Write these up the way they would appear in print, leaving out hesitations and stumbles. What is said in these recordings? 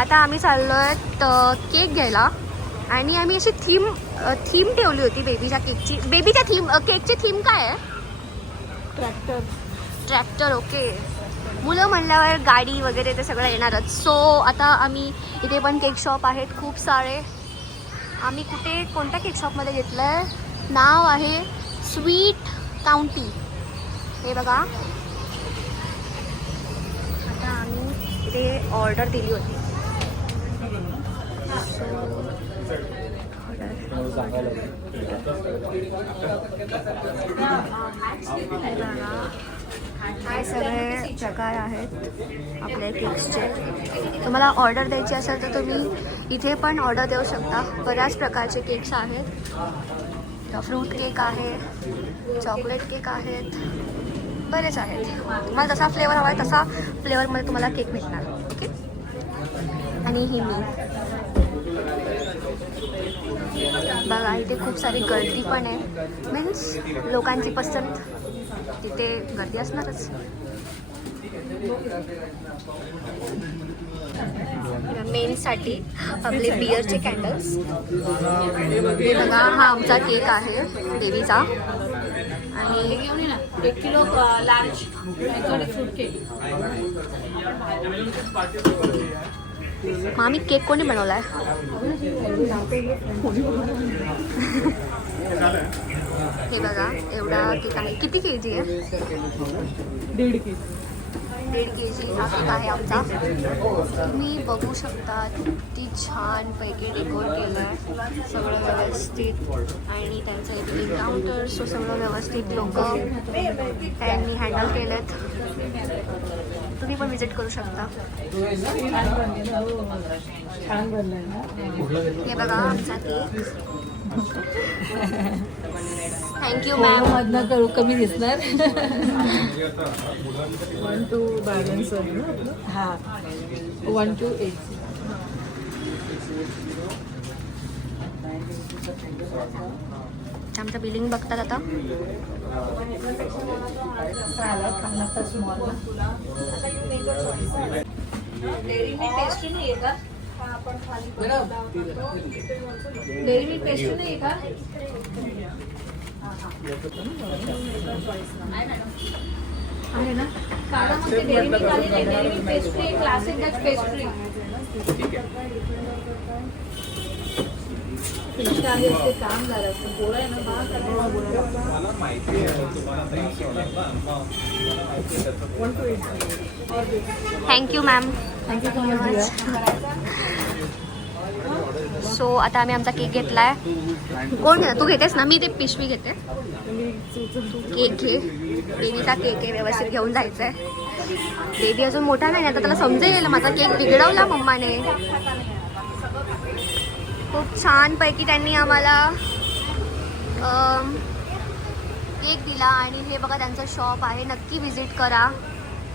आता आम्ही चाललोय केक घ्यायला आणि आम्ही अशी थीम ठेवली होती बेबीच्या केकची. बेबीच्या केकची थीम काय आहे? ट्रॅक्टर. ओके. मुलं म्हणल्यावर गाडी वगैरे ते सगळं येणारच. सो आता आम्ही इथे पण केक शॉप आहेत खूप सारे. आम्ही कोणत्या केक शॉपमध्ये घेतलं आहे, नाव आहे स्वीट काउंटी. हे बघा, आता आम्ही इथे ऑर्डर दिली होती. हे सगळे प्रकार आहेत आपल्या केक्सचे. तुम्हाला ऑर्डर द्यायची असेल तर तुम्ही इथे पण ऑर्डर देऊ शकता. बऱ्याच प्रकारचे केक्स आहेत. फ्रूट केक आहे, चॉकलेट केक आहेत, बरेच आहेत. तुम्हाला जसा फ्लेवर हवा आहे तसा फ्लेवरमध्ये तुम्हाला केक भेटणार. ओके. आणि ही मी बघा, इथे खूप सारी गर्दी पण आहे. मीन्स लोकांची पसंत, तिथे गर्दी असणारच. मेनसाठी आपले बियरचे कॅन्डल्स. हे बघा, हा आमचा केक आहे देवीचा. आणि 1 किलो लार्ज फ्रूट केक. मग आम्ही केक कोणी बनवलाय? हे बघा, एवढा केक आहे. किती केजी आहे? 1.5 केजी हा केक आहे आमचा. तुम्ही बघू शकता किती छान पैकी डेकोर केलं आहे, सगळं व्यवस्थित. आणि त्यांचं एक बिलिंग काउंटर, सो सगळं व्यवस्थित लोक त्यांनी हँडल केलेत. तुम्ही पण विजिट करू शकता. हे बघा आमचा केक. Thank you ma'am. मधनं करू कमी दिसणार. 1 to balance हा 1 to 8. आमचं बिलिंग बघतात आता. डेअरी मिल्क पेस्ट्री नाही आहे का? डेअरी मिल्क पेस्ट्री नाही आहे का? आहे ना. काढा मग ते डेअरी मिल्क आली नाही. Dairy milk pastry, classic Dutch pastry. आहे ते काम झालं. गोळा आहे ना. मला माहिती आहे तुम्हाला. Thank you ma'am. Thank you so much. So आता आम्ही आमचा केक घेतलाय. कोण तू घेतेस ना? मी ते पिशवी घेते. केक घे. बेबीचा केक आहे, व्यवस्थित घेऊन जायचं आहे. बेबी अजून मोठा नाही, आता त्याला समजेल माझा केक बिघडवला मम्माने. खूप छानपैकी त्यांनी आम्हाला केक दिला. आणि हे बघा त्यांचं शॉप आहे, नक्की विजिट करा.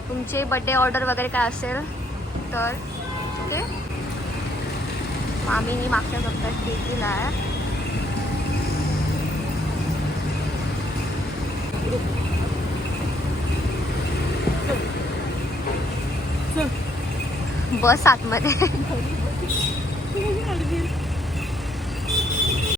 तुमचे बड्डे ऑर्डर वगैरे काय असेल तर. ओके. मामीनी मागच्या सप्ताहात केक दिला आहे. बस आतमध्ये.